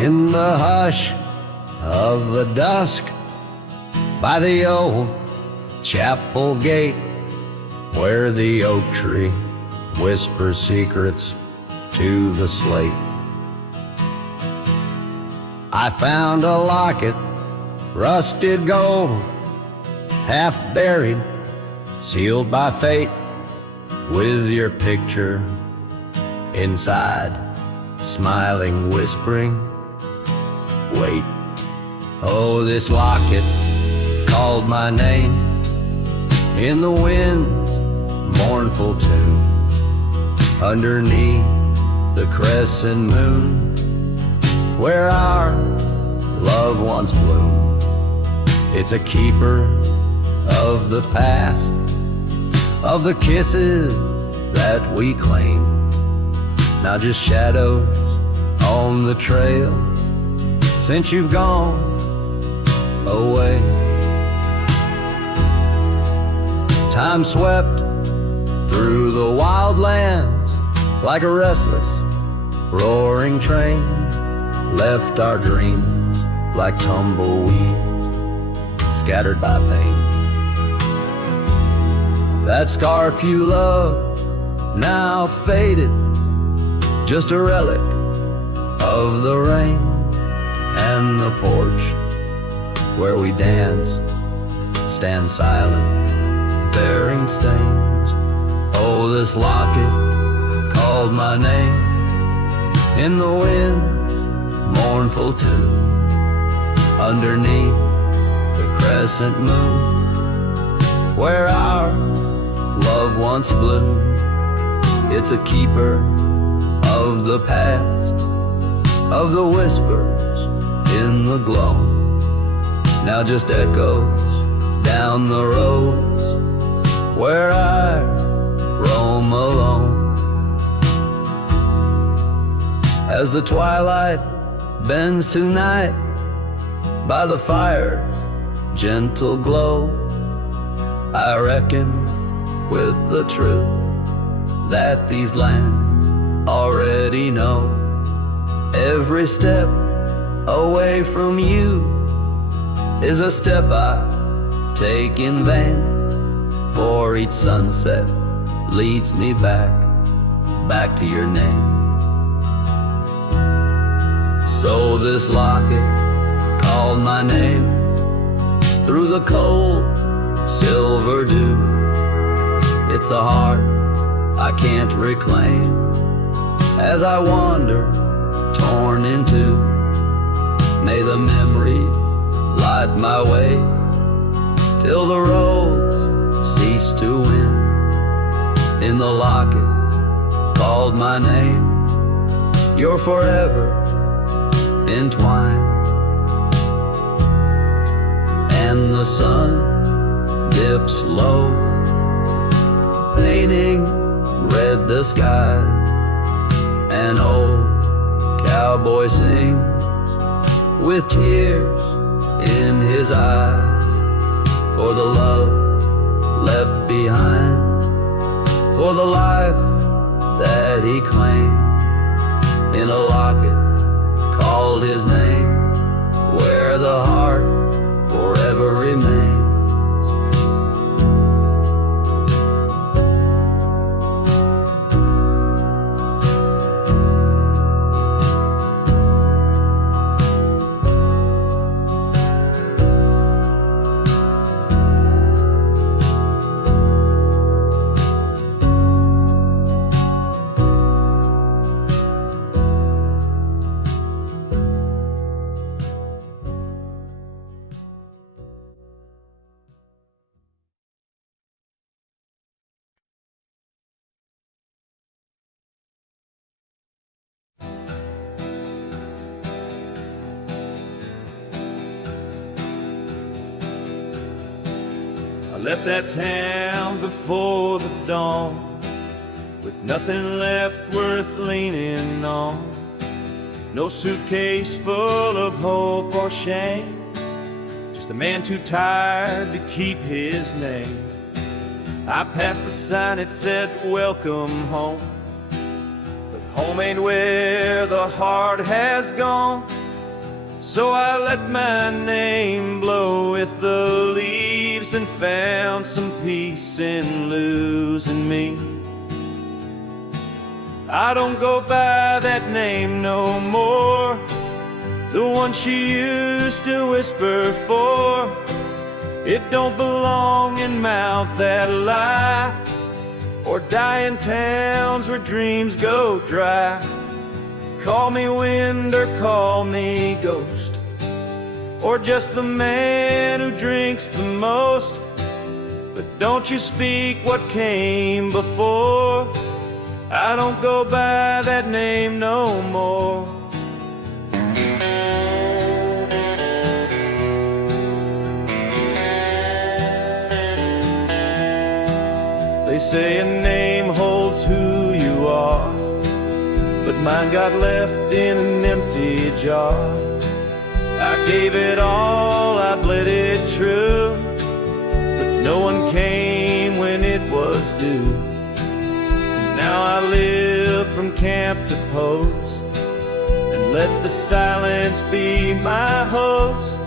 In the hush of the dusk, by the old chapel gate, where the oak tree whispers secrets to the slate, I found a locket, rusted gold, half buried, sealed by fate, with your picture inside, smiling, whispering, wait. Oh, this locket called my name in the wind's mournful tune, underneath the crescent moon, where our love once bloomed. It's a keeper of the past, of the kisses that we claim, now just shadows on the trail since you've gone away. Time swept through the wild lands like a restless, roaring train, left our dreams like tumbleweeds scattered by pain. That scarf you loved, now faded, just a relic of the rain, and the porch where we dance, stand silent, bearing stains. Oh, this locket called my name in the wind's mournful tune, underneath the crescent moon, where our love once bloomed. It's a keeper of the past, of the whispers in the glow, now just echoes down the roads where I roam alone. As the twilight bends to night, by the fire's gentle glow, I reckon with the truth that these lands already know. Every step away from you is a step I take in vain, for each sunset leads me back to your name. So this locket called my name through the cold silver dew. It's the heart I can't reclaim as I wander, torn in two. May the memories light my way till the roads cease to win. In the locket called my name, you're forever entwined. And the sun dips low, painting red the skies. An old cowboy sings with tears in his eyes, for the love left behind, for the life that he claims. In a locket called his name, where the heart forever remains. I left that town before the dawn, with nothing left worth leaning on. No suitcase full of hope or shame, just a man too tired to keep his name. I passed the sign that said welcome home, but home ain't where the heart has gone. So I let my name blow with the leaves and found some peace in losing me. I don't go by that name no more, the one she used to whisper for. It don't belong in mouths that lie, or die in towns where dreams go dry. Call me wind or call me ghost, or just the man who drinks the most. But don't you speak what came before. I don't go by that name no more. They say a name holds who you are, but mine got left in an empty jar. I gave it all, I bled it true, but no one came when it was due. Now I live from camp to post, and let the silence be my host.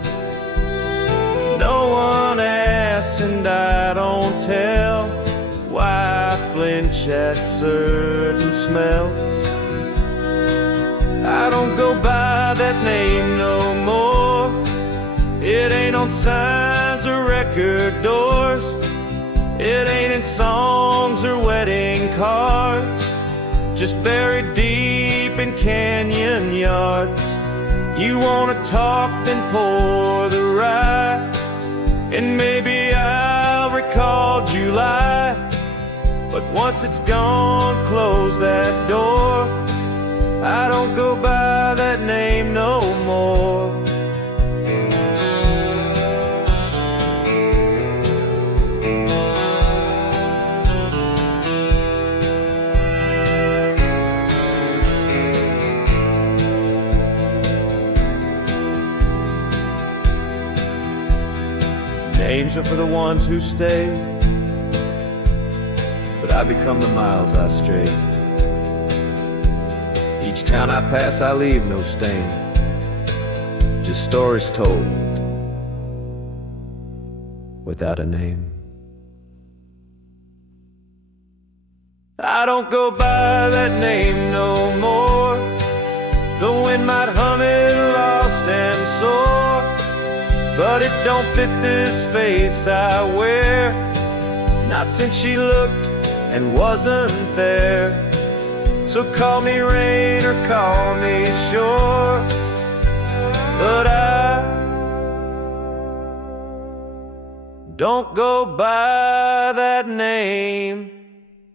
No one asks and I don't tell why I flinch at certain smells. I don't go by that name no more. It ain't on signs or record doors. It ain't in songs or wedding cards, just buried deep in canyon yards. You wanna talk, then pour the rye, and maybe I'll recall July. But once it's gone, close that door. I don't go by that name no more. Names are for the ones who stay, but I become the miles I stray. Each town I pass I leave no stain, just stories told without a name. I don't go by that name no more. The wind might hum it lost and sore, but it don't fit this face I wear, not since she looked and wasn't there. So call me rain or call me shore, but I don't go by that name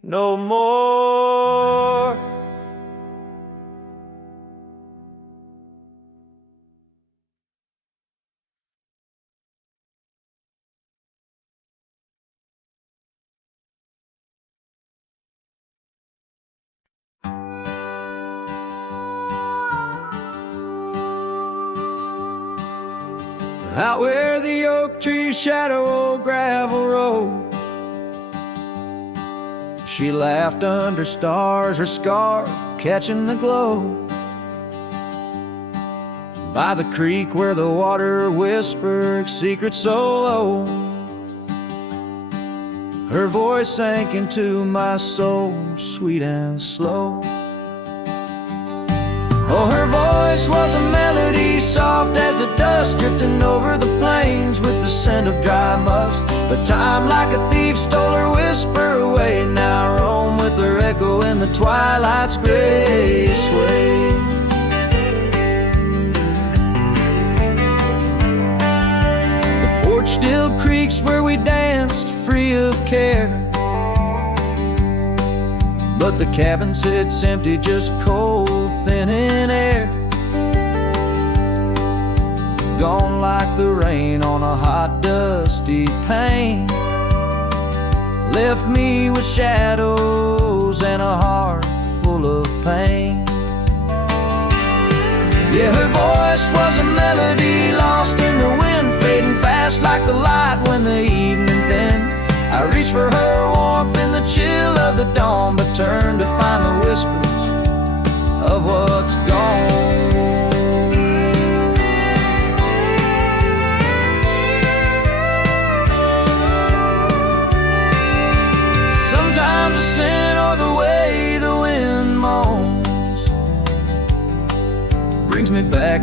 no more. Out where the oak trees shadow old gravel road, she laughed under stars, her scarf catching the glow. By the creek where the water whispered secrets so low, her voice sank into my soul, sweet and slow. Oh, her voice was a melody, soft as the dust drifting over the plains with the scent of dry musk. But time like a thief stole her whisper away. Now I roam with her echo in the twilight's gray sway. The porch still creaks where we danced free of care, but the cabin sits empty, just cold, thin in air. Gone like the rain on a hot, dusty pane, left me with shadows and a heart full of pain. Yeah, her voice was a melody lost in the wind, fading fast like the light when the evening thinned. I reached for her warmth in the chill of the dawn, but turned to find the whispers of what's gone.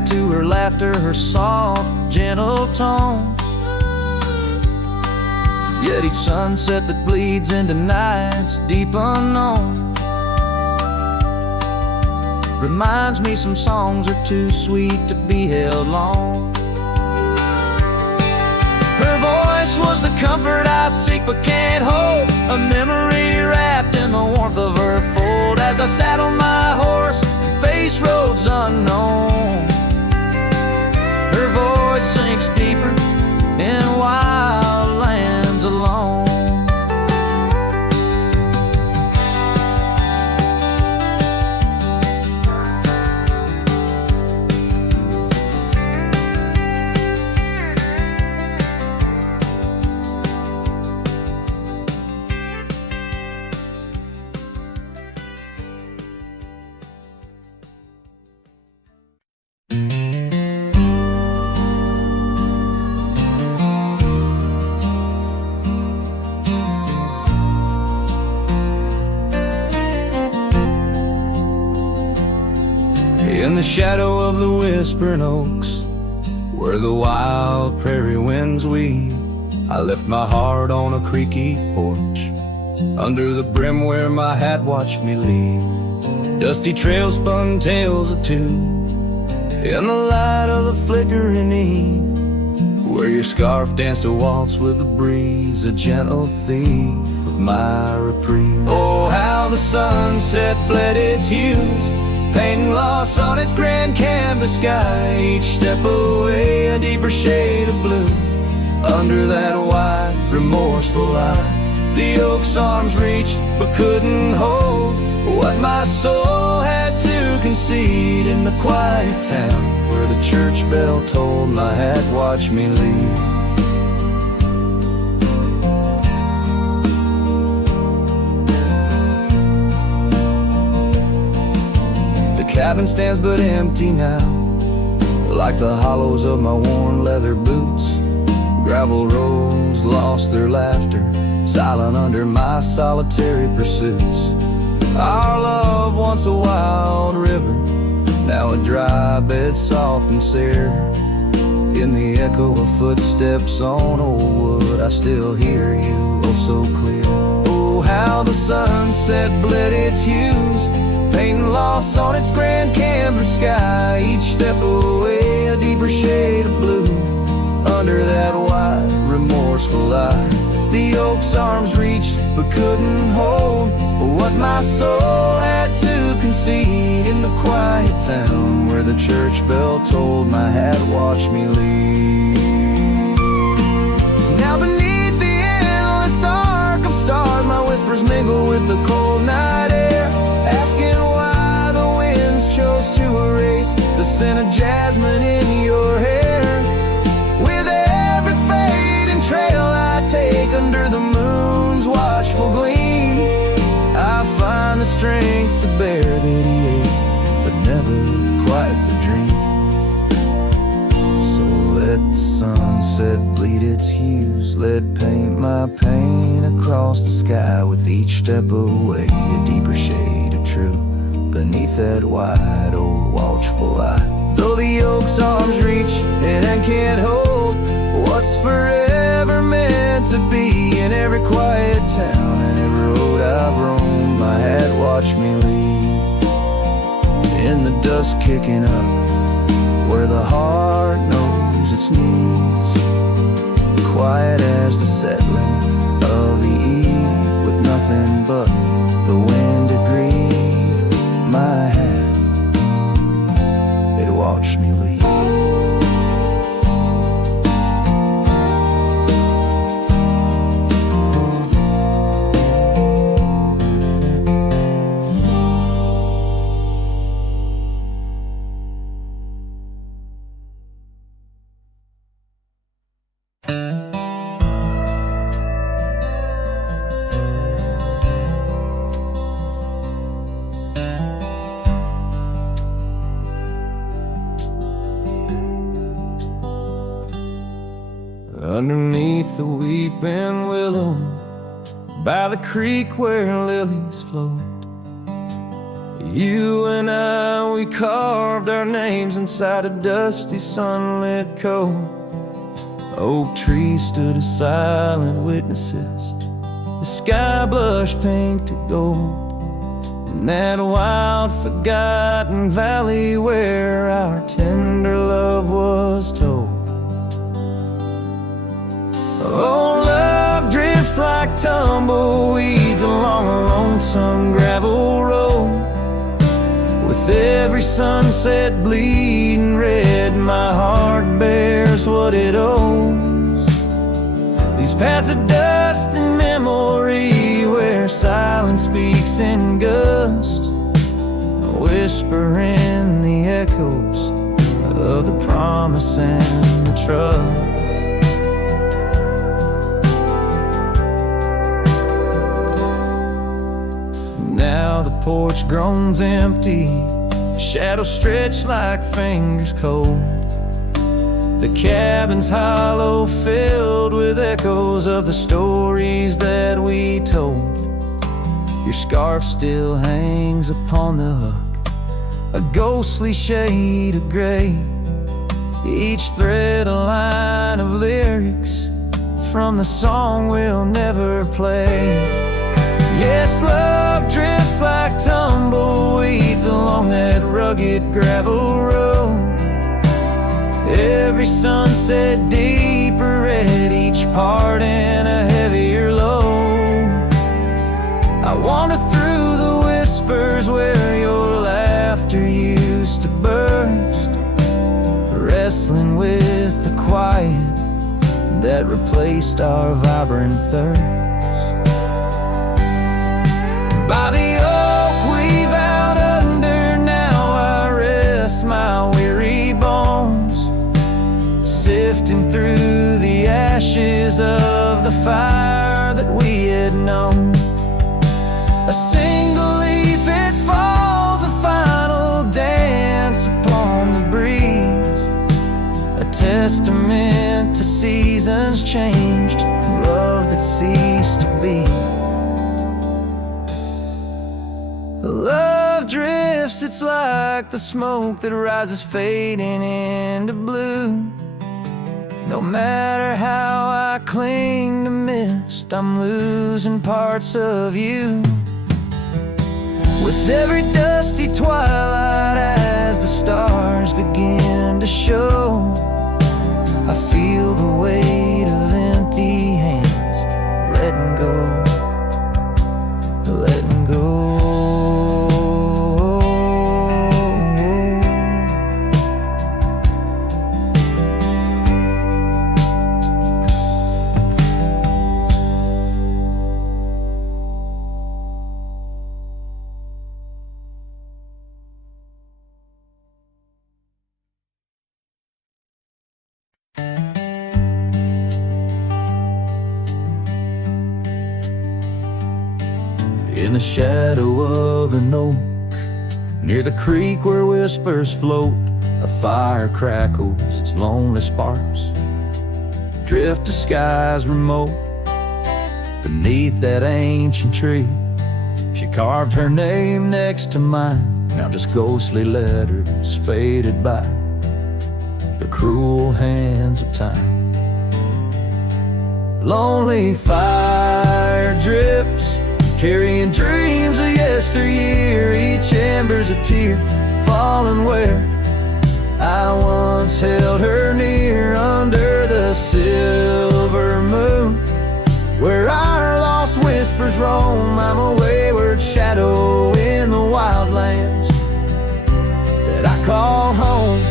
back to her laughter, her soft, gentle tone. Yet each sunset that bleeds into nights deep unknown reminds me some songs are too sweet to be held long. Her voice was the comfort I seek but can't hold, a memory wrapped in the warmth of her fold. As I sat on my horse and faced roads unknown, her voice sinks deeper in wild lands alone. In the shadow of the whispering oaks, where the wild prairie winds weave, I left my heart on a creaky porch, under the brim where my hat watched me leave. Dusty trails spun tales of two, in the light of the flickering eve, where your scarf danced a waltz with the breeze, a gentle thief of my reprieve. Oh, how the sunset bled its hues, painting loss on its grand canvas sky. Each step away a deeper shade of blue, under that wide, remorseful eye. The oak's arms reached but couldn't hold what my soul had to concede. In the quiet town where the church bell tolled, my hat watched me leave. Cabin stands but empty now, like the hollows of my worn leather boots. Gravel roads lost their laughter, silent under my solitary pursuits. Our love, once a wild river, now a dry bed soft and sere. In the echo of footsteps on old wood, I still hear you oh so clear. Oh, how the sunset bled its hues, painting loss on its grand canvas sky. Each step away a deeper shade of blue, under that wide, remorseful eye. The oak's arms reached but couldn't hold what my soul had to concede. In the quiet town where the church bell tolled, my hat watched me leave. Now beneath the endless arc of stars, my whispers mingle with the cold night air, asking why the winds chose to erase the scent of jasmine in your hair. With every fading trail I take under the moon's watchful gleam, I find the strength to bear that ache, but never quite the dream. So let the sunset bleed its hues, let paint my pain across the sky. With each step away a deeper shade of true, beneath that wide old watchful eye. Though the oak's arms reach and can't hold what's forever meant to be, in every quiet town and every road I've roamed, my hat watched me leave. In the dust kicking up where the heart knows its needs, quiet as the settling of the eve, with nothing but the wind to grieve, my hat, it watched me leave. Underneath the weeping willow, by the creek where lilies float, You and I, we carved our names inside a dusty sunlit cove. Oak trees stood as silent witnesses. The sky blushed pink to gold. In that wild, forgotten valley where our tender love was told. Oh, love drifts like tumbleweeds along a lonesome gravel road. With every sunset bleeding red, my heart bears what it owes. These paths of dust and memory where silence speaks in gust, a whisper in the echoes of the promise and the trust. Now the porch groans empty, shadows stretch like fingers cold. The cabin's hollow, filled with echoes of the stories that we told. Your scarf still hangs upon the hook, a ghostly shade of gray. Each thread a line of lyrics from the song we'll never play. Yes, love drifts like tumbleweeds along that rugged gravel road. Every sunset deeper red, each part in a heavier load. I wander through the whispers where your laughter used to burst, wrestling with the quiet that replaced our vibrant thirst. By the oak we vowed under, now I rest my weary bones, sifting through the ashes of the fire that we had known. A single leaf, it falls, a final dance upon the breeze, a testament to seasons changed, love that ceased to be. Love drifts, it's like the smoke that rises fading into blue. No matter how I cling to mist, I'm losing parts of you. With every dusty twilight, as the stars begin to show, I feel the weight of empty hands, letting go, letting go. In the shadow of an oak, near the creek where whispers float, a fire crackles its lonely sparks, drift to skies remote. Beneath that ancient tree, she carved her name next to mine, now just ghostly letters faded by the cruel hands of time. Lonely fire drifts, carrying dreams of yesteryear, each ember's a tear falling where I once held her near, under the silver moon, where our lost whispers roam. I'm a wayward shadow in the wildlands that I call home.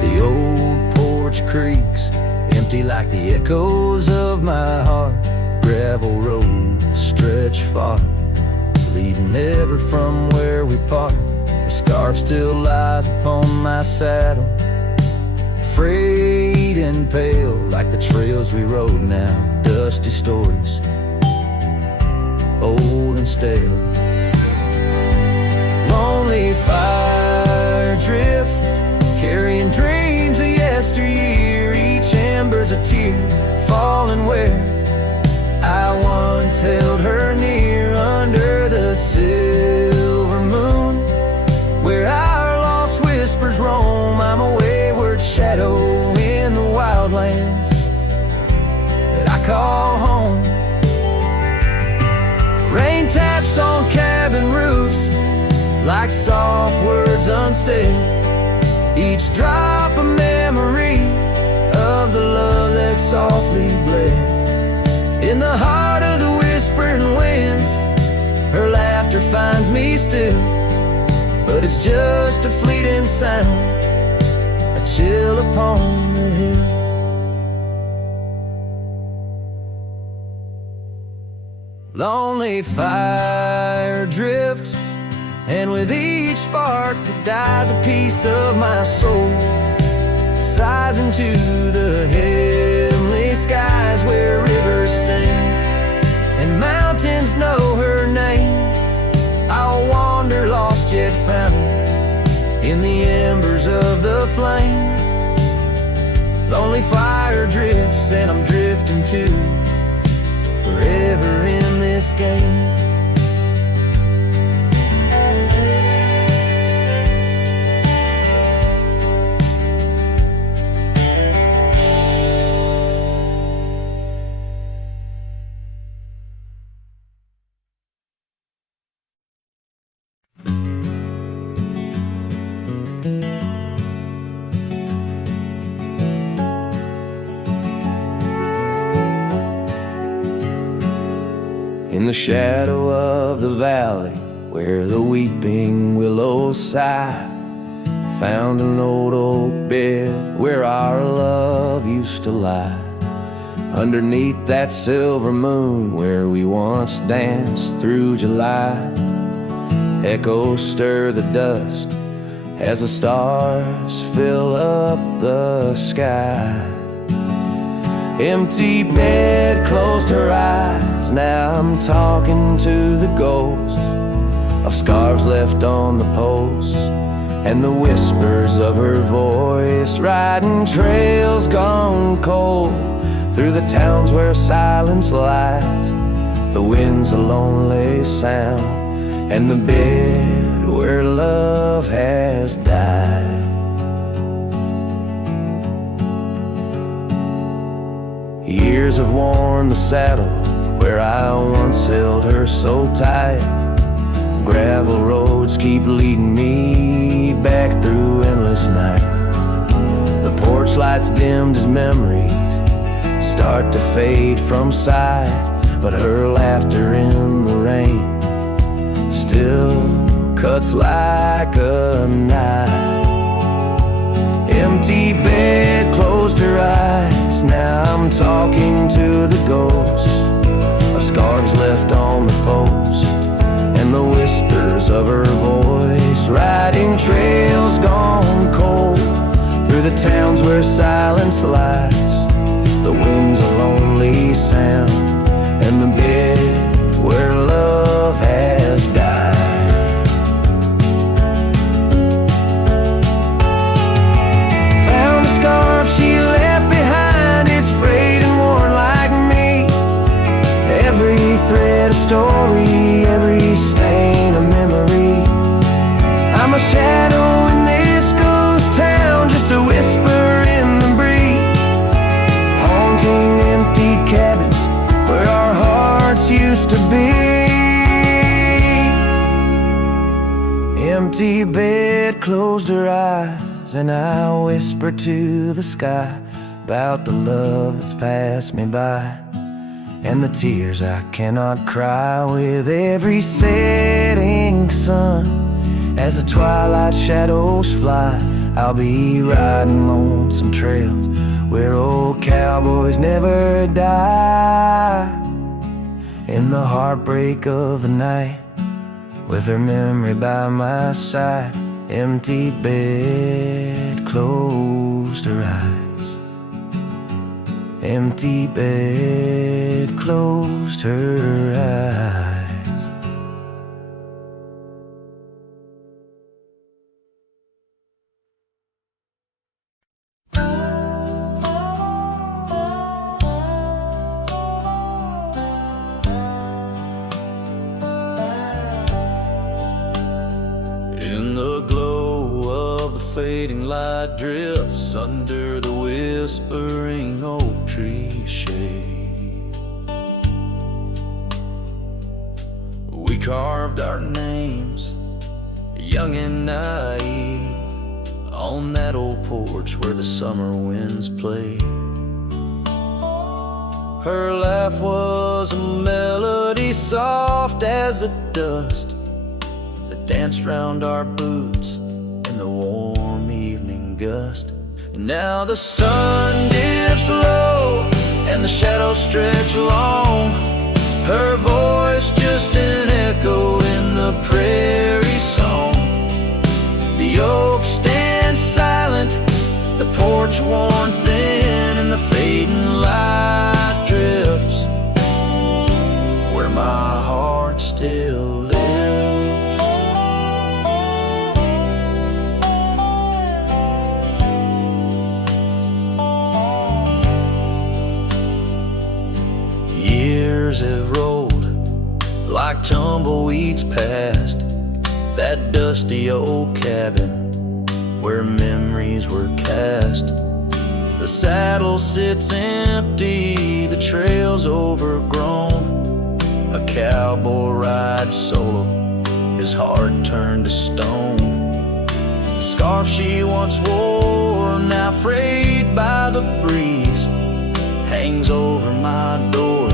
The old porch creaks, empty like the echoes of my heart. Gravel roads stretch far, leading ever from where we part. The scarf still lies upon my saddle, frayed and pale like the trails we rode now. Dusty stories, old and stale. Lonely fire drifts, carrying dreams of yesteryear, each ember's a tear falling where I once call home. Rain taps on cabin roofs like soft words unsaid, each drop a memory of the love that softly bled. In the heart of the whispering winds, her laughter finds me still, but it's just a fleeting sound, a chill upon the hill. Lonely fire drifts, and with each spark that dies a piece of my soul sighs into the heavenly skies where rivers sing and mountains know her name. I'll wander lost yet found in the embers of the flame. Lonely fire drifts and I'm drifting too, forever in this game. In the shadow of the valley where the weeping willows sigh, found an old oak bed where our love used to lie. Underneath that silver moon where we once danced through July, echoes stir the dust as the stars fill up the sky. Empty bed closed her eyes, now I'm talking to the ghost of scarves left on the post and the whispers of her voice, riding trails gone cold through the towns where silence lies. The wind's a lonely sound and the bed where love has died. Years have worn the saddle where I once held her so tight. Gravel roads keep leading me back through endless night. The porch lights dimmed as memories start to fade from sight, but her laughter in the rain still cuts like a knife. Empty bed closed her eyes, now I'm talking to the ghost of scarves left on the post and the whispers of her voice, riding trails gone cold through the towns where silence lies. The wind's a lonely sound and the bed where love has died. Found a scarf she left behind, it's frayed and worn like me. Every thread a story, every stain a memory. I'm a shadow in this ghost town, just a whisper in the breeze, haunting empty cabins where our hearts used to be. Empty bed closed her eyes and I whisper to the sky about the love that's passed me by and the tears I cannot cry. With every setting sun, as the twilight shadows fly, I'll be riding lonesome trails where old cowboys never die. In the heartbreak of the night, with her memory by my side, empty bed closed her eyes. Empty bed closed her eyes. In the glow of the fading light drifts under the whispering oak tree shade. carved our names, young and naive, on that old porch where the summer winds played. Her laugh was a melody soft as the dust that danced round our boots in the warm evening gust. And now the sun dips low and the shadows stretch long, her voice just an echo in the prairie song. The oak stands silent, the porch worn thin, and the fading light drifts where my heart still lives. Years have rolled like tumbleweeds past that dusty old cabin where memories were cast. The saddle sits empty, the trail's overgrown. A cowboy rides solo, his heart turned to stone. The scarf she once wore, now frayed by the breeze, hangs over my door,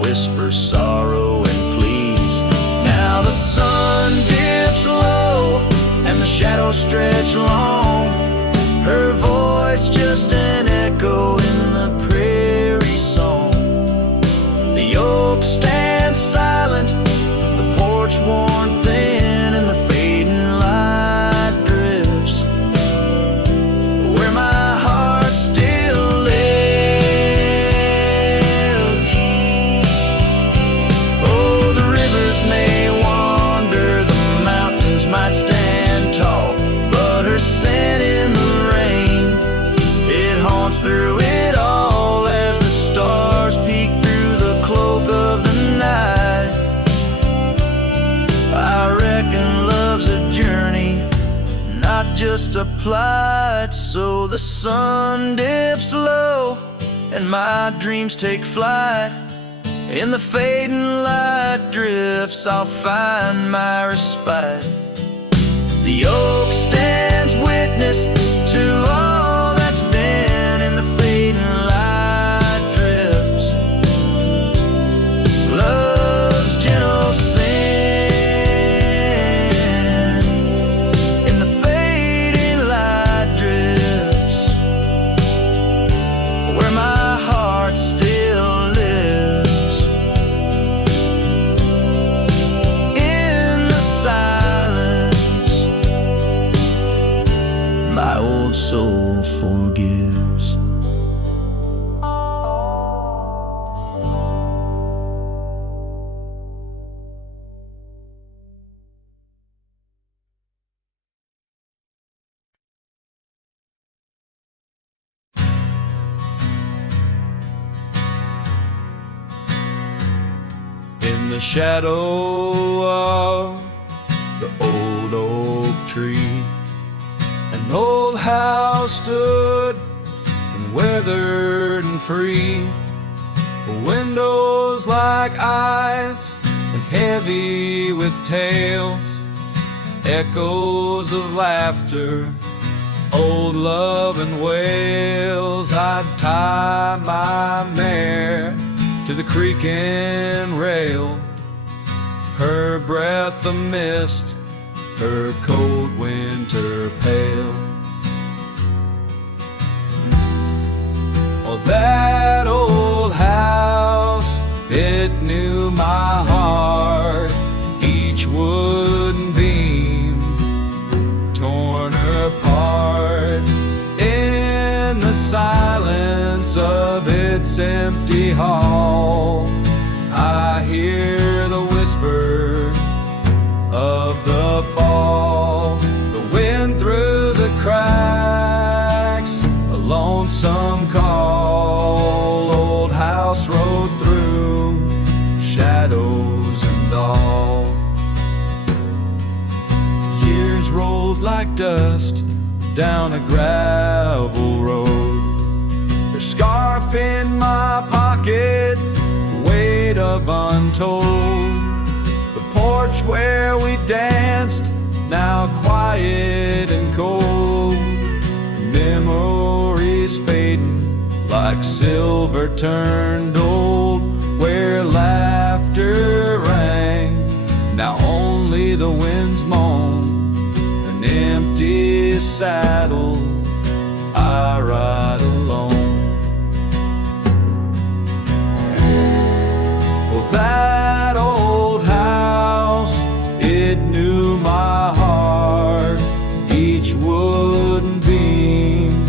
whispers sorrow and please. Now the sun dips low and the shadows stretch long, her voice just an echo in the prairie song. The oak stands silent, the porch worn thin, and the fading light drifts where my heart still lives. Oh, the rivers may wander, the mountains might stand tall, but her scent in the rain, it haunts through it all as the stars peek through the cloak of the night. I reckon love's a journey, not just a plight. So the sun dips low and my dreams take flight. In the fading light drifts I'll find my respite. The oak stands witness to all that's been. In the fading light drifts love's gentle sin. In the fading light drifts where my heart still lives. In the silence my old soul forgives. In the shadow of the old oak tree, an old house stood and weathered and free. The windows like eyes and heavy with tales, echoes of laughter, old love and wails. I'd tie my mare to the creaking rail, her breath a mist, her cold winter pale. Oh, that old house, it knew my heart, each wooden beam torn apart. In the silence of its empty hall, I hear the whisper of the fall. The wind through the cracks, a lonesome call. Old house road through shadows and all. Years rolled like dust down a gravel road, her scarf in my pocket, weight of untold. The porch porch where we danced, now quiet and cold. Memories fading like silver turned old, where laughter rang, now only the winds moan. An empty saddle, I ride alone. Well, that old house, it knew my heart. Each wooden beam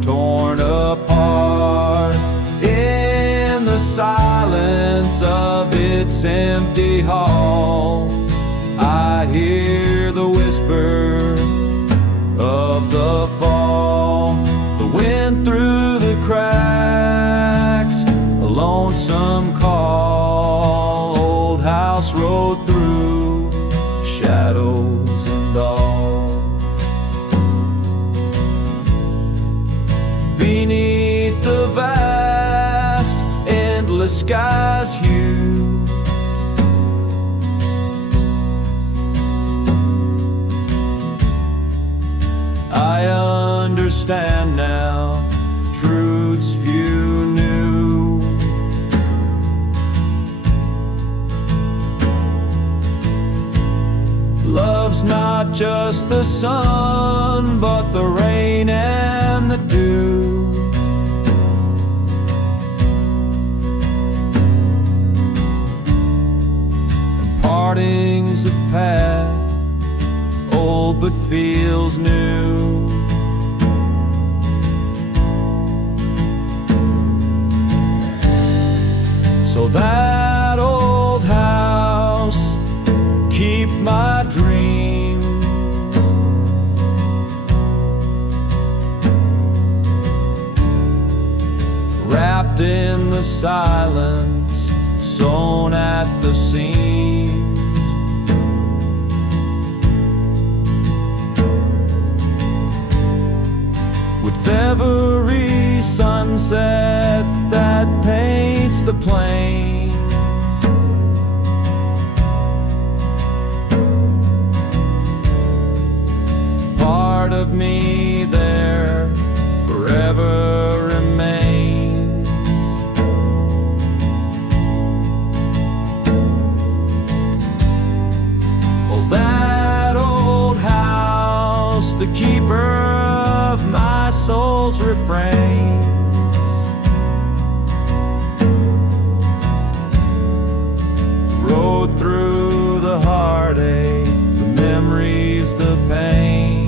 torn apart. In the silence of its empty hall, I hear the whisper of the fall. The wind through the cracks, a lonesome call. Old house road through shadows and all. Beneath the vast, endless sky's hue, I understand now truths few knew. Love's not just the sun, but the rain and the dew. And parting's a path, old but feels new. So that old house, keep my dreams. Wrapped in the silence, sewn at the seams. With every sunset that paints the plains, part of me there forever remains. Oh, that old house, the keeper of my soul's refrains. Rode through the heartache, the memories, the pain.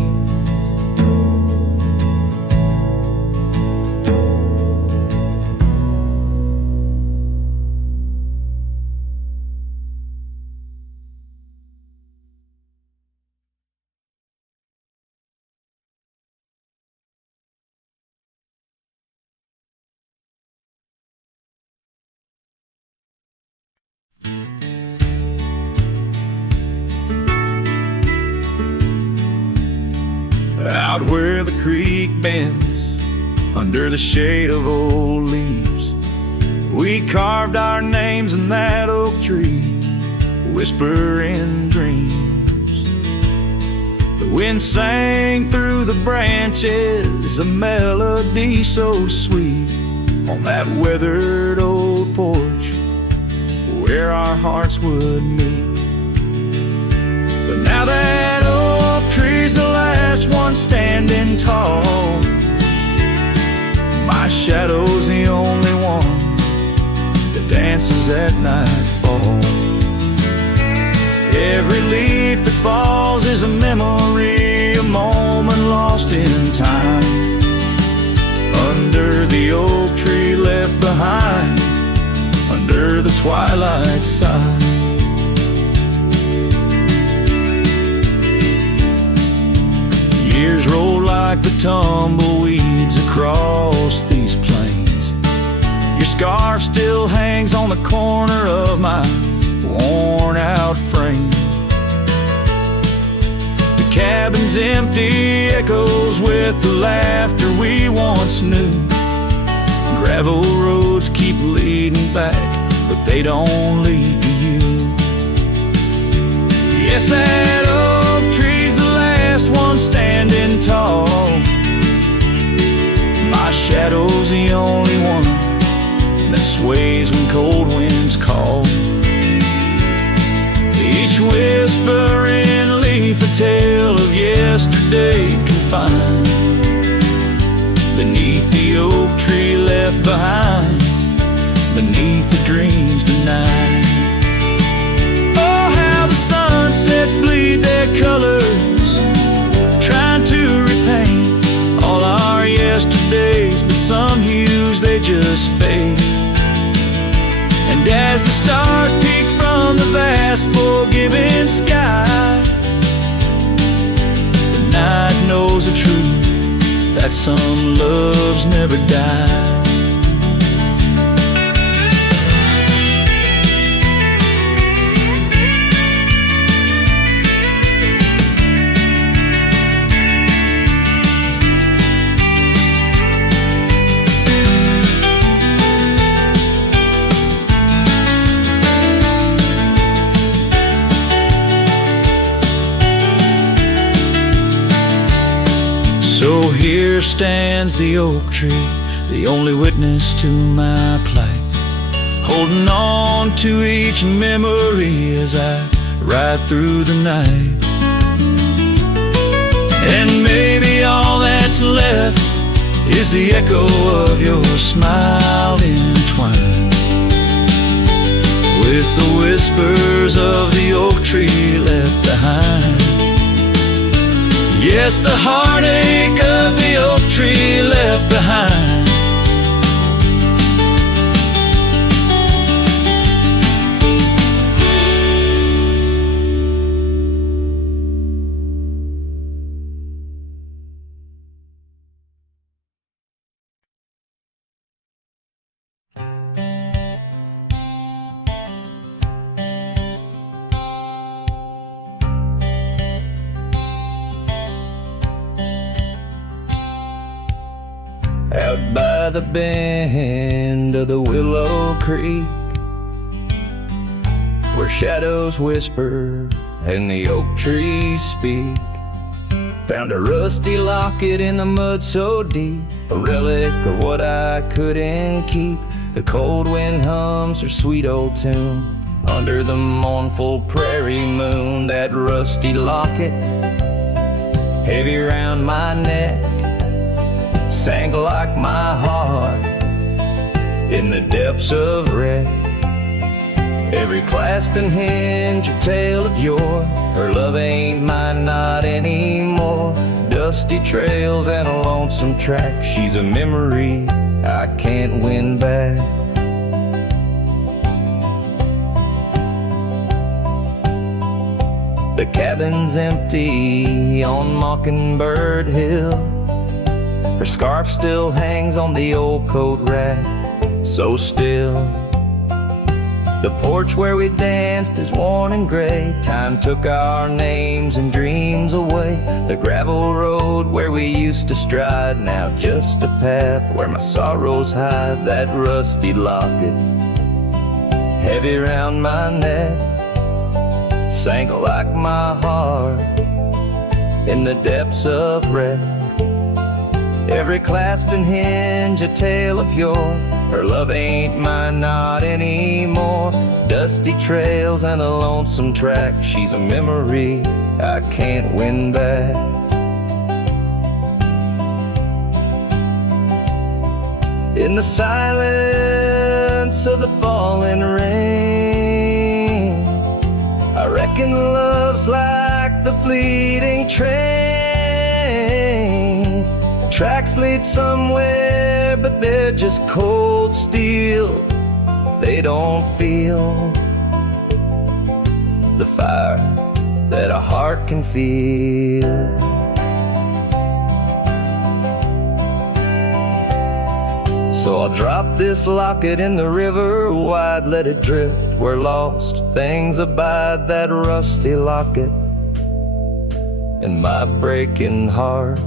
Out where the creek bends, under the shade of old leaves, we carved our names in that oak tree, whispering dreams. The wind sang through the branches, a melody so sweet, on that weathered old porch where our hearts would meet. But now that oak tree's the last one standing tall, my shadow's the only one that dances at nightfall. Every leaf that falls is a memory, a moment lost in time, under the oak tree left behind, under the twilight side. Years roll like the tumbleweeds across these plains. Your scarf still hangs on the corner of my worn-out frame. The cabin's empty, echoes with the laughter we once knew. Gravel roads keep leading back, but they don't lead to you. Guess that oak tree's the last one standing tall. My shadow's the only one that sways when cold winds call. Each whispering leaf a tale of yesterday confined beneath the oak tree left behind, beneath the dreams denied. Oh, how the sunsets bleed their colors, trying to repaint all our yesterdays, but some hues they just fade. And as the stars peek from the vast forgiving sky, the night knows the truth, that some loves never die. So here stands the oak tree, the only witness to my plight, holding on to each memory as I ride through the night. And maybe all that's left is the echo of your smile entwined with the whispers of the oak tree left behind. Yes, the heartache of the oak tree left behind. Out by the bend of the Willow Creek, where shadows whisper and the oak trees speak, found a rusty locket in the mud so deep, a relic of what I couldn't keep. The cold wind hums her sweet old tune under the mournful prairie moon. That rusty locket, heavy round my neck, sank like my heart in the depths of wreck. Every clasp and hinge a tale of yore. Her love ain't mine, not anymore. Dusty trails and a lonesome track. She's a memory I can't win back. The cabin's empty on Mockingbird Hill. Her scarf still hangs on the old coat rack, so still. The porch where we danced is worn and gray. Time took our names and dreams away. The gravel road where we used to stride, now just a path where my sorrows hide. That rusty locket, heavy round my neck, sank like my heart in the depths of wreck. Every clasp and hinge a tale of yore. Her love ain't mine, not anymore. Dusty trails and a lonesome track. She's a memory I can't win back. In the silence of the falling rain, I reckon love's like the fleeting train. Tracks lead somewhere, but they're just cold steel. They don't feel the fire that a heart can feel. So I'll drop this locket in the river wide, let it drift where lost things abide. That rusty locket in my breaking heart.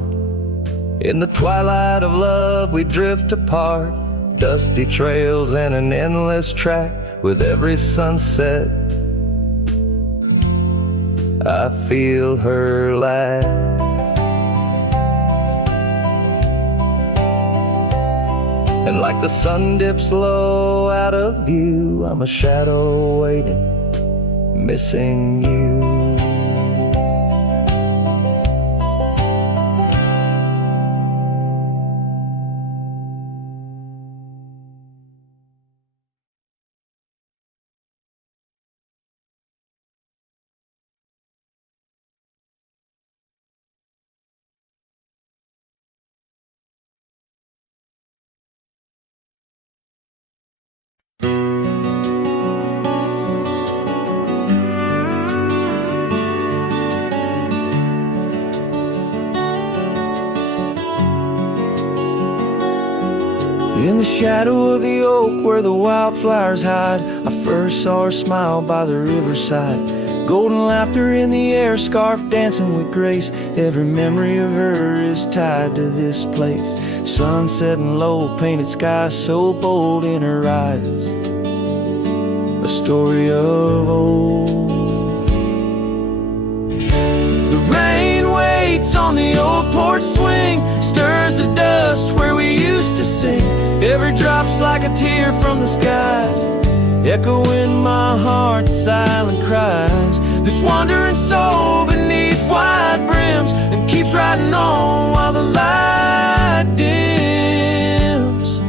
In the twilight of love we drift apart. Dusty trails and an endless track. With every sunset I feel her laugh. And like the sun dips low out of view, I'm a shadow waiting, missing you. In the shadow of the oak where the wildflowers hide, I first saw her smile by the riverside. Golden laughter in the air, scarf dancing with grace. Every memory of her is tied to this place. Sun setting low, painted sky so bold in her eyes. A story of old. The rain waits on the old porch swing, stirs the dust where we used to sing. Every drop's like a tear from the skies, echo in my heart's silent cries. This wandering soul beneath wide brims, and keeps riding on while the light dims.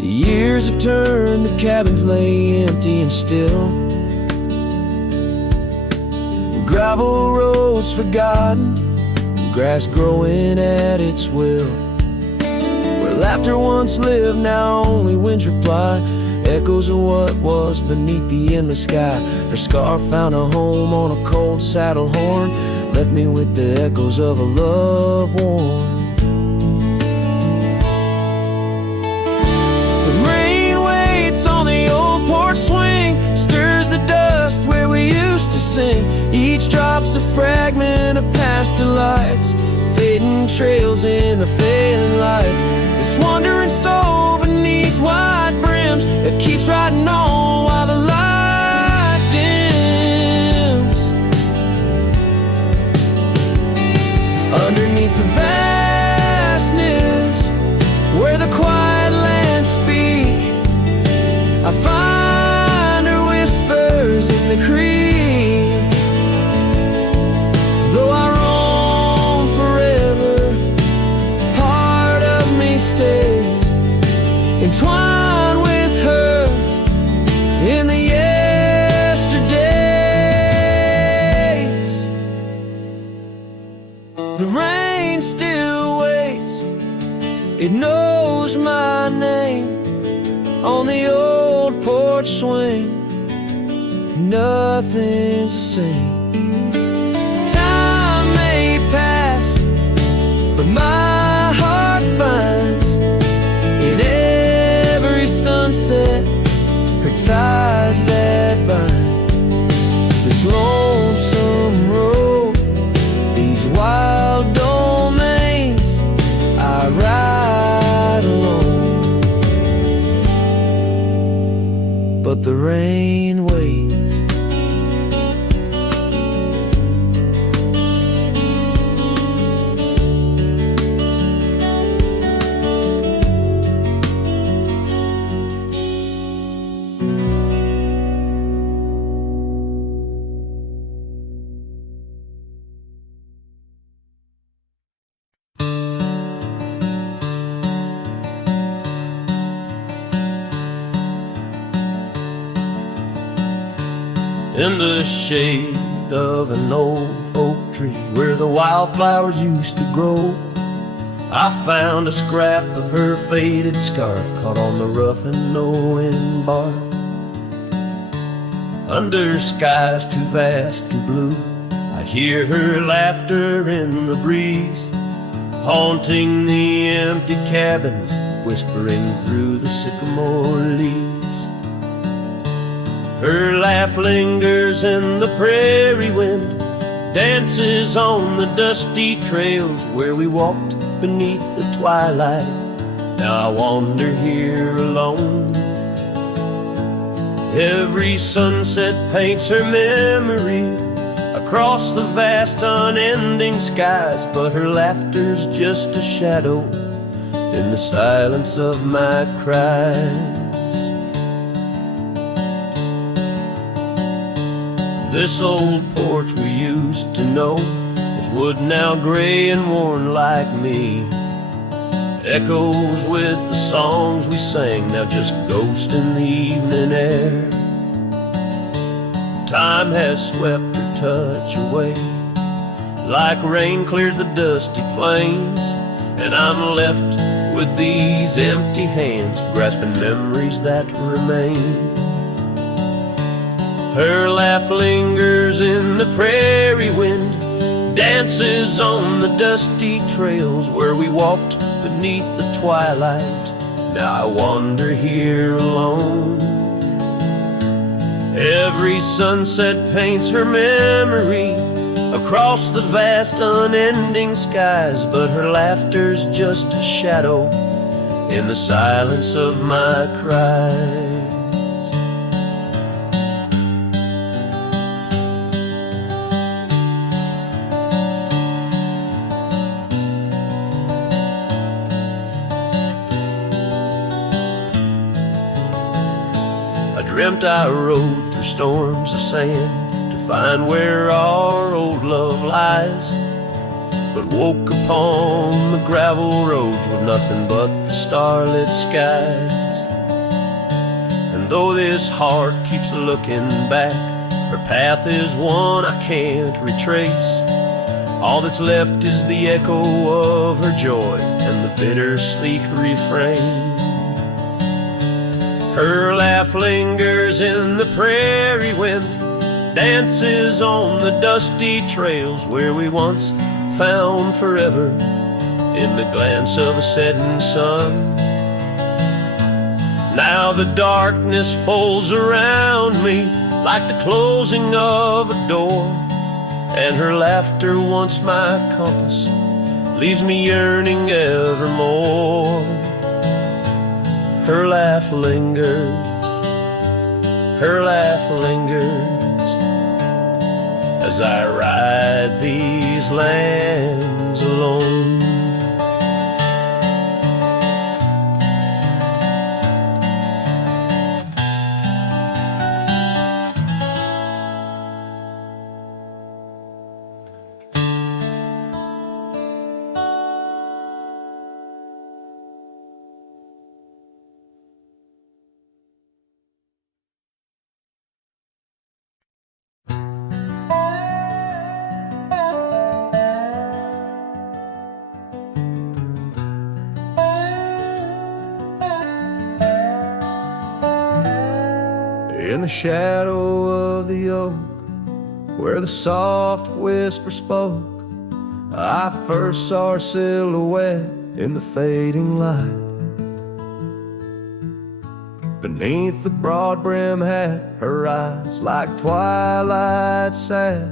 The years have turned, the cabins lay empty and still. Gravel roads forgotten, grass growing at its will. Where laughter once lived, now only winds reply. Echoes of what was beneath the endless sky. Her scarf found a home on a cold saddle horn, left me with the echoes of a love worn. The rain waits on the old porch swing, stirs the dust where we used to sing. Each drop's a fragment of past delights, fading trails in the failing lights. This wandering soul beneath wide brims, it keeps riding on while the light dims. Underneath the vastness, where the quiet lands speak, I find her whispers in the creek. Though I roam forever, part of me stays entwined with her in the yesterdays. The rain still waits, it knows my name on the old porch swing. Nothing's the same. Time may pass, but my heart finds in every sunset her ties that bind. This lonesome road, these wild domains, I ride alone. But the rain waits. In the shade of an old oak tree where the wildflowers used to grow, I found a scrap of her faded scarf caught on the rough and knowing bark. Under skies too vast, too blue, I hear her laughter in the breeze, haunting the empty cabins, whispering through the sycamore leaves. Her laugh lingers in the prairie wind, dances on the dusty trails where we walked beneath the twilight. Now I wander here alone. Every sunset paints her memory across the vast unending skies, but her laughter's just a shadow in the silence of my cries. This old porch we used to know is wood now gray and worn like me. Echoes with the songs we sang, now just ghosts in the evening air. Time has swept her touch away, like rain clears the dusty plains, and I'm left with these empty hands, grasping memories that remain. Her laugh lingers in the prairie wind, dances on the dusty trails where we walked beneath the twilight. Now I wander here alone. Every sunset paints her memory across the vast unending skies, but her laughter's just a shadow in the silence of my cries. Dreamt I rode through storms of sand to find where our old love lies, but woke upon the gravel roads with nothing but the starlit skies. And though this heart keeps looking back, her path is one I can't retrace. All that's left is the echo of her joy and the bittersweet refrain. Her laugh lingers in the prairie wind, dances on the dusty trails where we once found forever in the glance of a setting sun. Now the darkness folds around me like the closing of a door, and her laughter, once my compass, leaves me yearning evermore. Her laugh lingers, her laugh lingers, as I ride these lands alone. In the shadow of the oak, where the soft whisper spoke, I first saw her silhouette in the fading light. Beneath the broad brim hat, her eyes like twilight sat.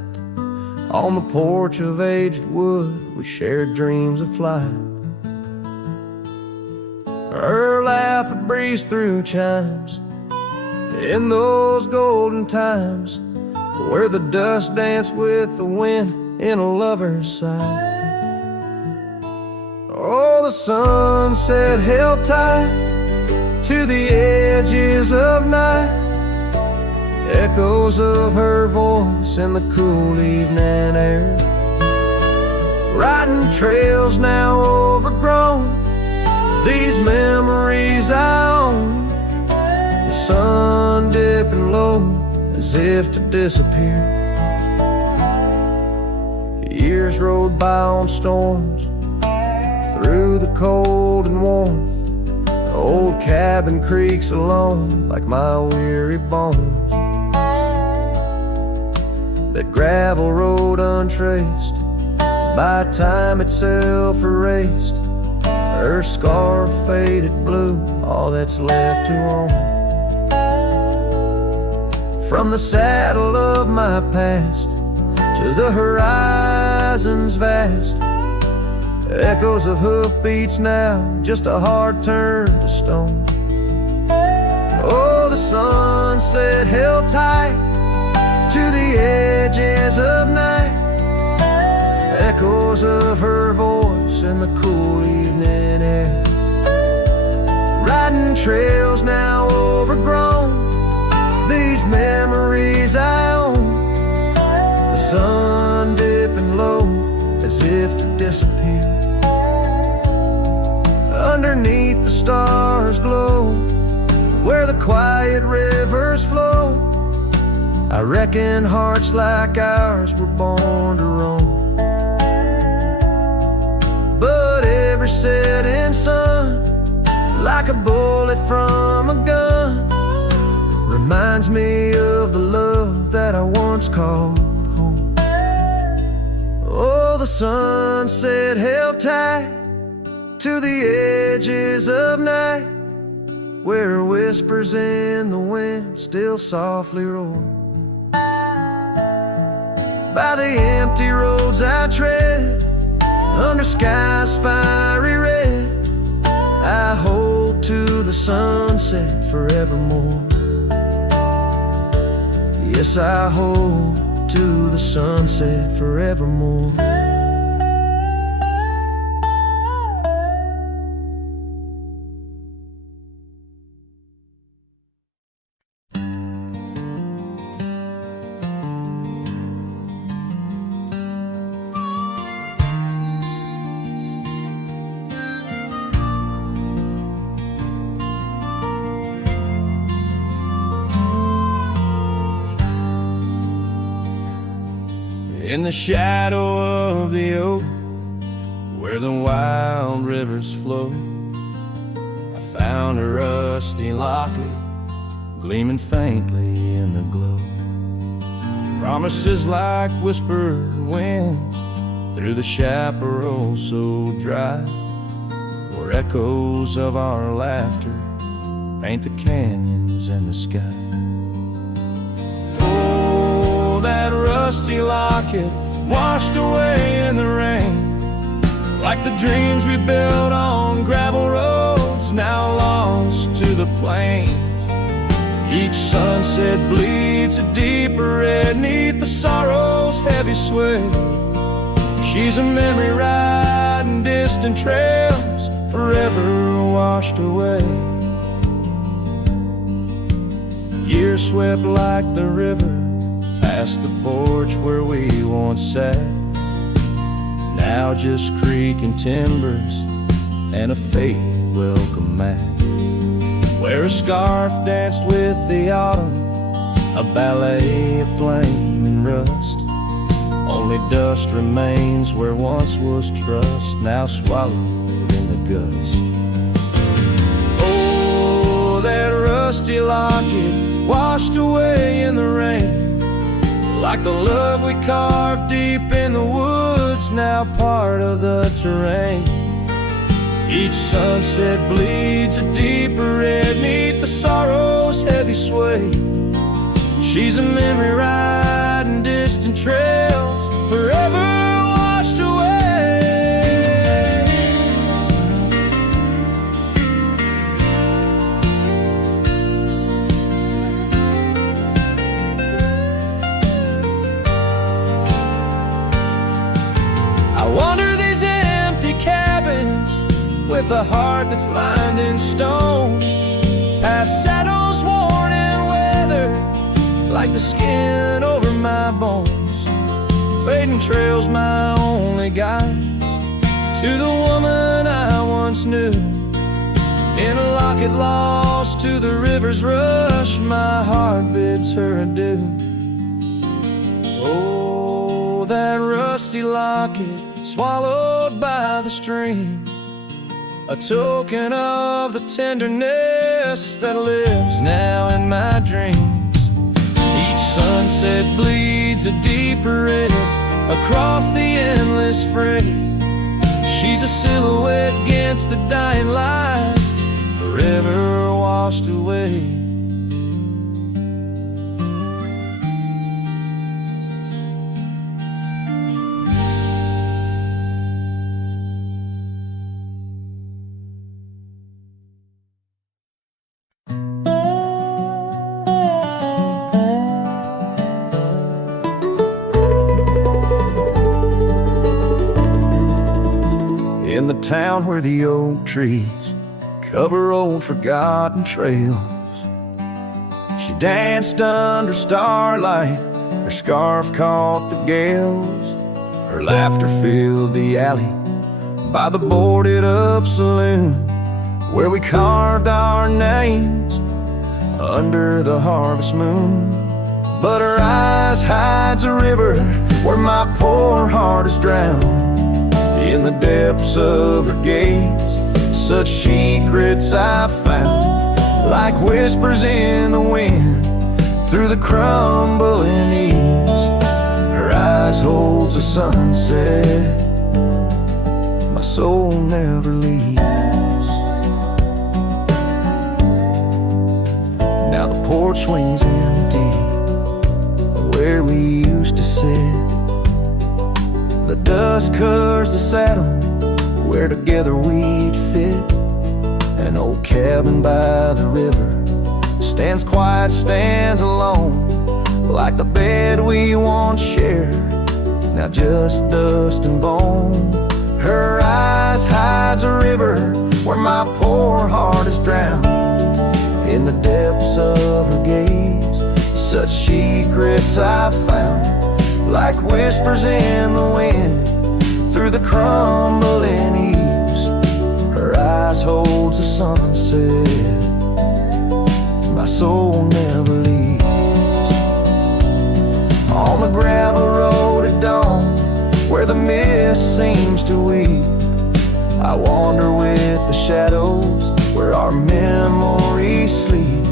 On the porch of aged wood, we shared dreams of flight. Her laugh would breeze through chimes in those golden times, where the dust danced with the wind in a lover's sight. Oh, the sunset held tight to the edges of night, echoes of her voice in the cool evening air. Riding trails now overgrown, these memories I own. The sun dipping low as if to disappear. Years rode by on storms, through the cold and warmth. The old cabin creaks alone like my weary bones. That gravel road untraced, by time itself erased. Her scarf faded blue, all that's left to own. From the saddle of my past to the horizons vast, echoes of hoofbeats now, just a heart turned to stone. Oh, the sunset echoes of her voice in the cool evening air. Riding trails now overgrown, these memories I own. The sun dipping low as if to disappear. Underneath the stars glow, where the quiet rivers flow. I reckon hearts like ours were born to roam. But every setting sun, like a bullet from a gun, reminds me of the love that I once called home. Oh, the sunset held tight to the edges of night, where whispers in the wind still softly roar. By the empty roads I tread, under skies fiery red, I hold to the sunset forevermore. Yes, I hold to the sunset forevermore. In the shadow of the oak, where the wild rivers flow, I found a rusty locket gleaming faintly in the glow. Promises like whispered winds through the chaparral so dry, where echoes of our laughter paint the canyons and the sky. That rusty locket washed away in the rain, like the dreams we built on gravel roads now lost to the plains. Each sunset bleeds a deeper red neath the sorrow's heavy sway. She's a memory riding distant trails, forever washed away. Years swept like the river past the porch where we once sat, now just creaking timbers and a faded welcome mat, where a scarf danced with the autumn, a ballet of flame and rust. Only dust remains where once was trust, now swallowed in the gust. Oh, that rusty locket washed away in the rain, like the love we carved deep in the woods, now part of the terrain. Each sunset bleeds a deeper red neath the sorrow's heavy sway. She's a memory riding distant trails, forever washed away. I wander these empty cabins with a heart that's lined in stone, past saddles worn and weathered like the skin over my bones. Fading trails my only guides to the woman I once knew. In a locket lost to the river's rush, my heart bids her adieu. Oh, that rusty locket swallowed by the stream, a token of the tenderness that lives now in my dreams. Each sunset bleeds a deeper red across the endless fray. She's a silhouette against the dying light, forever washed away. town where the oak trees cover old forgotten trails. She danced under starlight, her scarf caught the gales. Her laughter filled the alley by the boarded up saloon, where we carved our names under the harvest moon. But her eyes hides a river where my poor heart is drowned. In the depths of her gaze, such secrets I found, like whispers in the wind through the crumbling eaves. Her eyes holds a sunset my soul never leaves. Now the porch swings empty where we used to sit. The dust covers the saddle where together we'd fit. An old cabin by the river stands quiet, stands alone, like the bed we once shared, now just dust and bone. Her eyes hides a river where my poor heart is drowned. In the depths of her gaze, such secrets I found, like whispers in the wind through the crumbling eaves. Her eyes holds a sunset my soul never leaves. On the gravel road at dawn, where the mist seems to weep, I wander with the shadows where our memories sleep.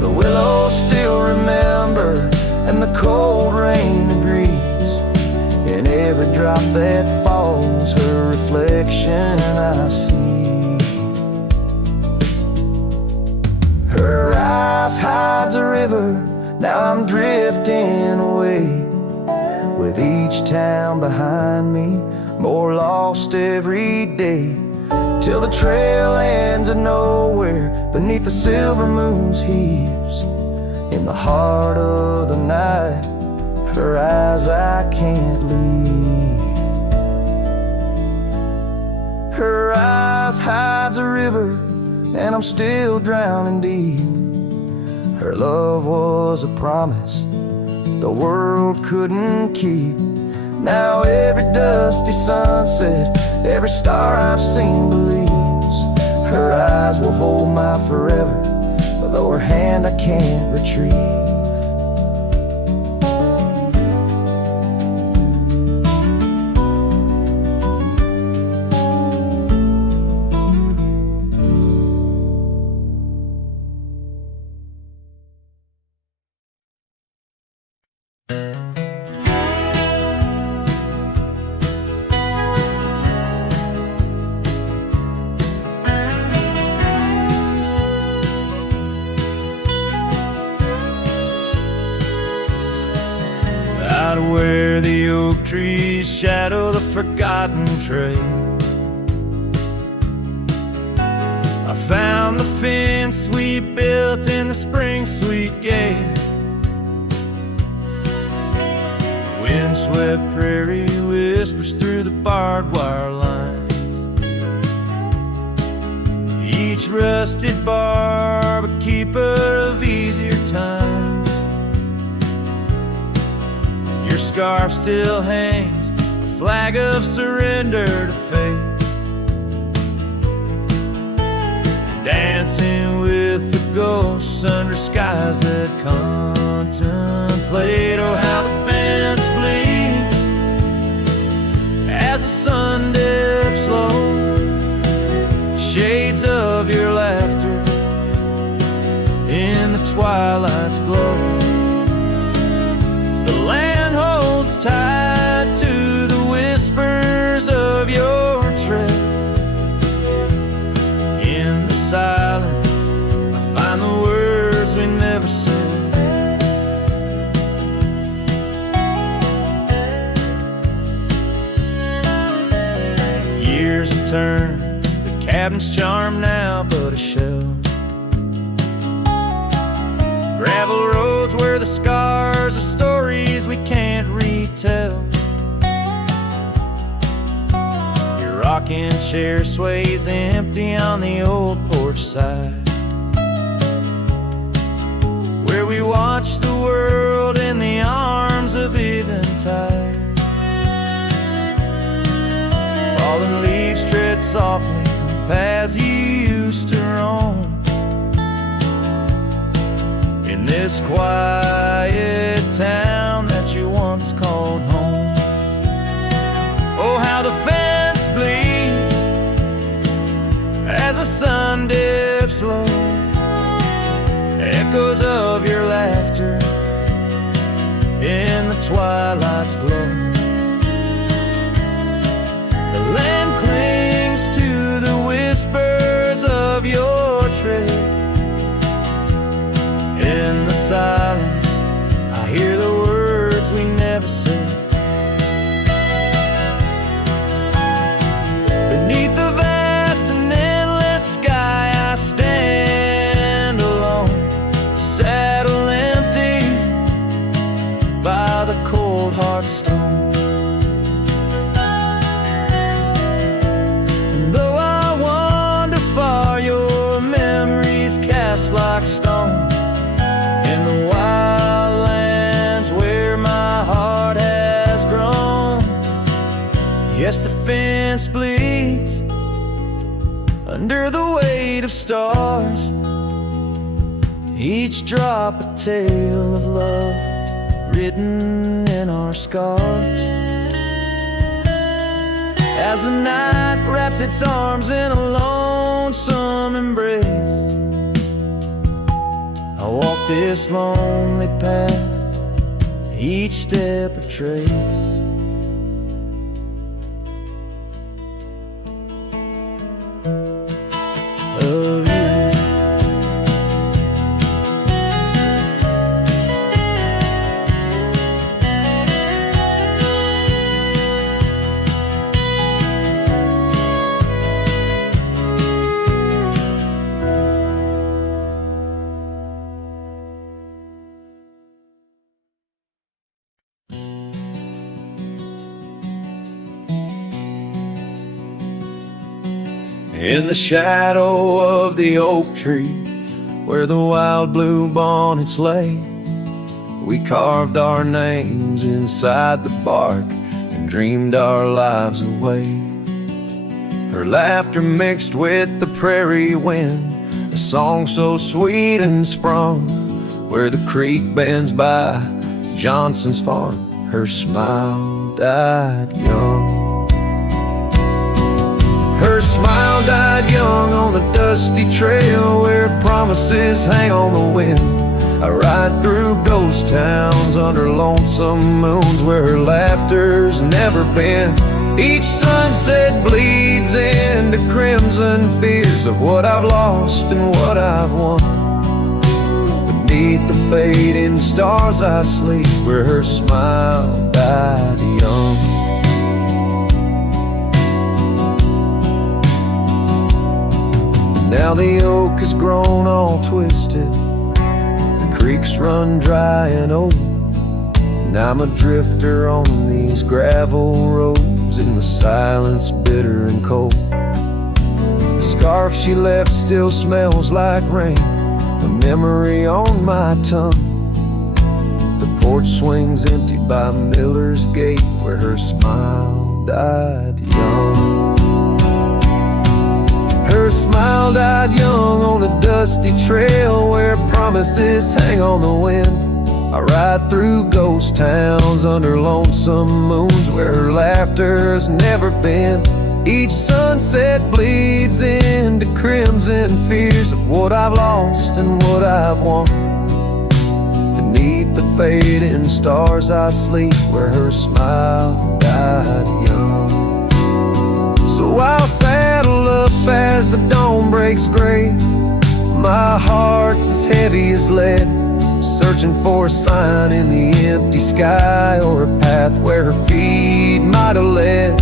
The willows still remember, and the cold rain agrees. In every drop that falls, her reflection I see. Her eyes hides a river, now I'm drifting away, with each town behind me, more lost every day, till the trail ends at nowhere beneath the silver moon's heaves. In the heart of the night, her eyes I can't leave. Her eyes hides a river, and I'm still drowning deep. Her love was a promise the world couldn't keep. Now every dusty sunset, every star I've seen believes her eyes will hold my forever, though her hand I can't retrieve. Where the oak trees shadow the forgotten trail, I found the fence we built in the spring sweet gale. Windswept prairie whispers through the barbed wire lines, each rusted barb a keeper of easier times. Your scarf still hangs, a flag of surrender to fate, dancing with the ghosts under skies that contemplate. Oh, how the fence bleeds as the sun dips low, shades of your laughter in the twilight's glow. The land holds tight to the whispers of your tread. In the silence, I find the words we never said. Years have turned, the cabin's charm now but a shell. Gravel roads where the scars are stories we can't retell. Your rock rocking chair sways empty on the old porch side, where we watch the world in the arms of eventide. Fallen leaves tread softly on paths you used to roam, in this quiet town that you once called home. Oh, how the fence bleeds as the sun dips low, echoes of your laughter in the twilight's glow. The land clings to the whispers of your tread. In the silence, I hear the words we never said. Beneath the vast and endless sky, I stand alone, saddle empty by the cold hard stone. And though I wander far, your memories cast like stone in the wild lands where my heart has grown. Yes, the fence bleeds under the weight of stars, each drop a tale of love written in our scars. As the night wraps its arms in a lonesome embrace, I walk this lonely path, each step a trace. Of you. In the shadow of the oak tree, where the wild blue bonnets lay, we carved our names inside the bark and dreamed our lives away. Her laughter mixed with the prairie wind, a song so sweet and sprung, where the creek bends by Johnson's farm. Her smile died young. Her smile died young on the dusty trail where promises hang on the wind. I ride through ghost towns under lonesome moons where her laughter's never been. Each sunset bleeds into crimson fears of what I've lost and what I've won. Beneath the fading stars I sleep where her smile died young. Now the oak has grown all twisted, the creeks run dry and old, and I'm a drifter on these gravel roads in the silence bitter and cold. The scarf she left still smells like rain, a memory on my tongue. The porch swings empty by Miller's gate where her smile died young. Her smile died young on a dusty trail where promises hang on the wind. I ride through ghost towns under lonesome moons where her laughter's never been. Each sunset bleeds into crimson fears of what I've lost and what I've won. Beneath the fading stars I sleep where her smile died young. So I'll saddle up as the dawn breaks gray. My heart's as heavy as lead, searching for a sign in the empty sky or a path where her feet might have led.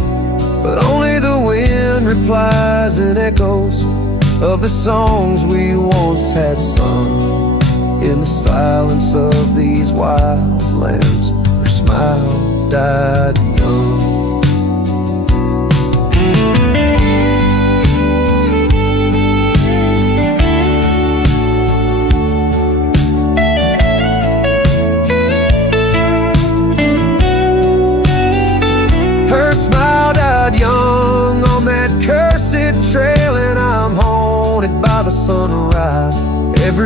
But only the wind replies in echoes of the songs we once had sung. In the silence of these wild lands, her smile died young.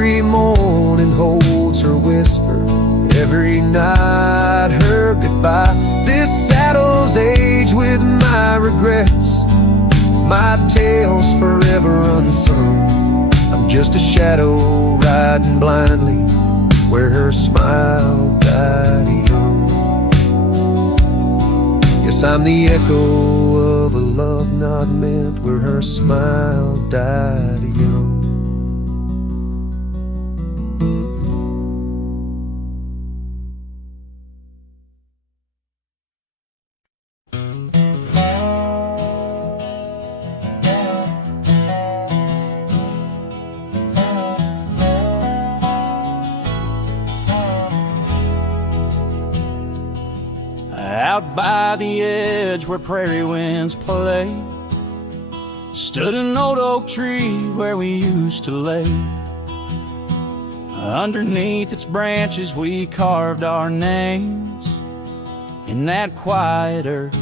Every morning holds her whisper, every night her goodbye. This saddle's age with my regrets, my tale's forever unsung. I'm just a shadow riding blindly where her smile died young. Yes, I'm the echo of a love not meant where her smile died young. Out by the edge where prairie winds play stood an old oak tree where we used to lay. Underneath its branches we carved our names in that quiet earth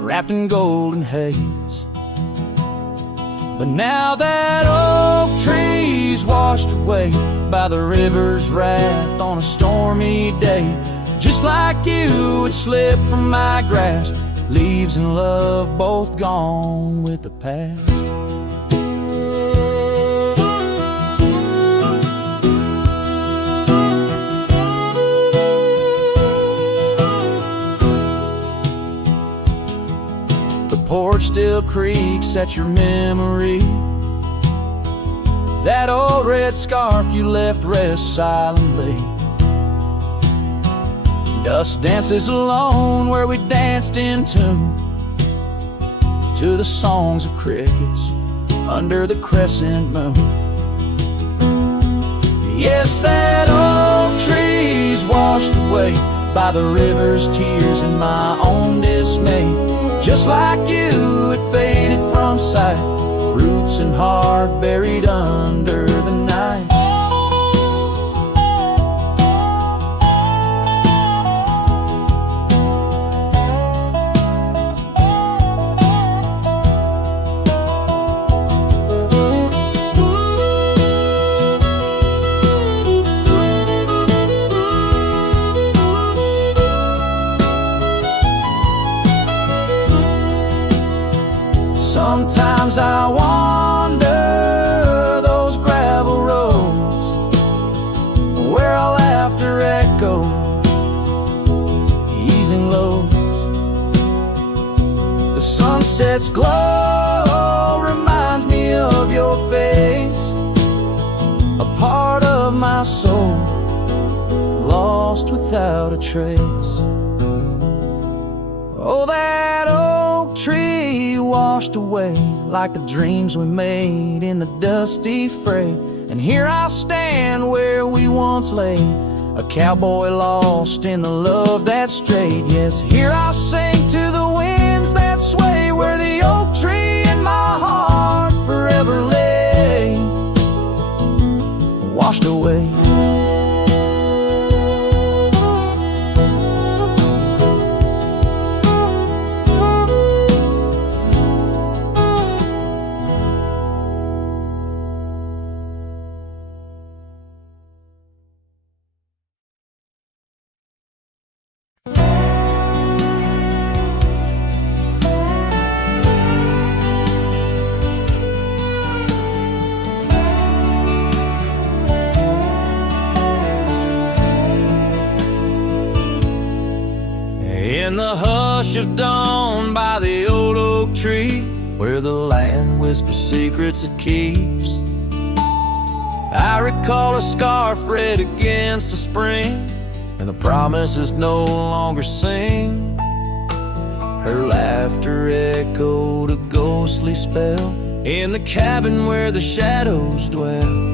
wrapped in golden haze. But now that oak tree's washed away by the river's wrath on a stormy day. Just like you, it slipped from my grasp, leaves and love both gone with the past. The porch still creaks at your memory. That old red scarf you left rests silently. Dust dances alone where we danced in tune to the songs of crickets under the crescent moon. Yes, that old tree's washed away by the river's tears and my own dismay. Just like you, it faded from sight, roots and heart buried under the night. Sometimes I wander those gravel roads where our laughter echoes, easing lows. The sunset's glow reminds me of your face, a part of my soul lost without a trace. Oh, that oak tree washed away like the dreams we made in the dusty fray. And here I stand where we once lay, a cowboy lost in the love that strayed. Yes, here I sing to the winds that sway where the oak tree in my heart forever lay, washed away. In the hush of dawn by the old oak tree, where the land whispers secrets it keeps, I recall a scarf red against the spring, and the promises no longer sing. Her laughter echoed a ghostly spell in the cabin where the shadows dwell.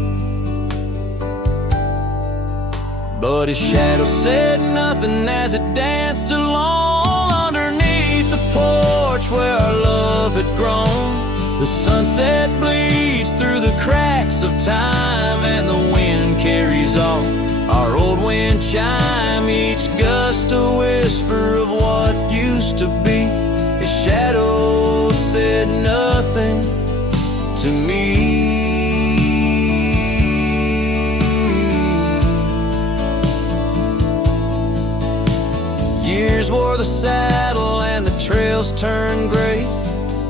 But his shadow said nothing as it danced along underneath the porch where our love had grown. The sunset bleeds through the cracks of time, and the wind carries off our old wind chime. Each gust a whisper of what used to be. His shadow said nothing to me. Years wore the saddle and the trails turned gray.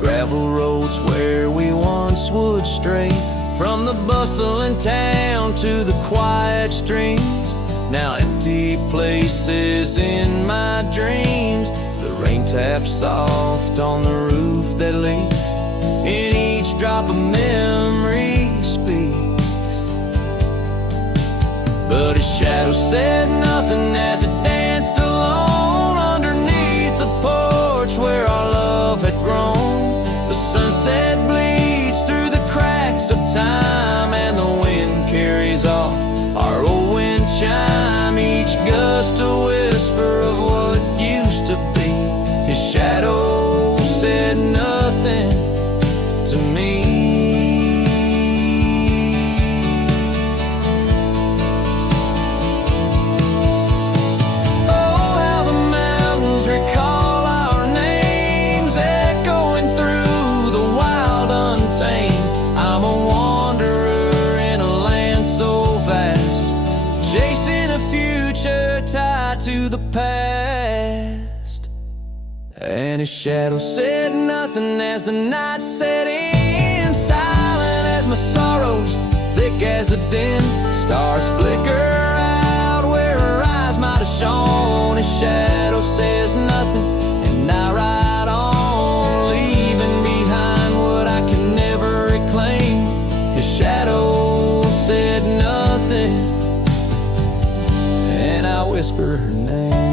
Gravel roads where we once would stray. From the bustling town to the quiet streams, now empty places in my dreams. The rain taps soft on the roof that leaks. In each drop of memory speaks. But his shadow said nothing as it danced alone underneath the porch where our love had grown. The sunset bleeds through the cracks of time, and the wind carries off our old wind chime. Each gust a whisper of what used to be. His shadow said nothing to me. Oh, how the mountains recall our names, echoing through the wild untamed. I'm a wanderer in a land so vast, chasing a future tied to the past. And his shadow said nothing as the night set in, silent as my sorrows, thick as the din. Stars flicker out where her eyes might have shone. His shadow says nothing, and I ride on, leaving behind what I can never reclaim. His shadow said nothing, and I whisper her name.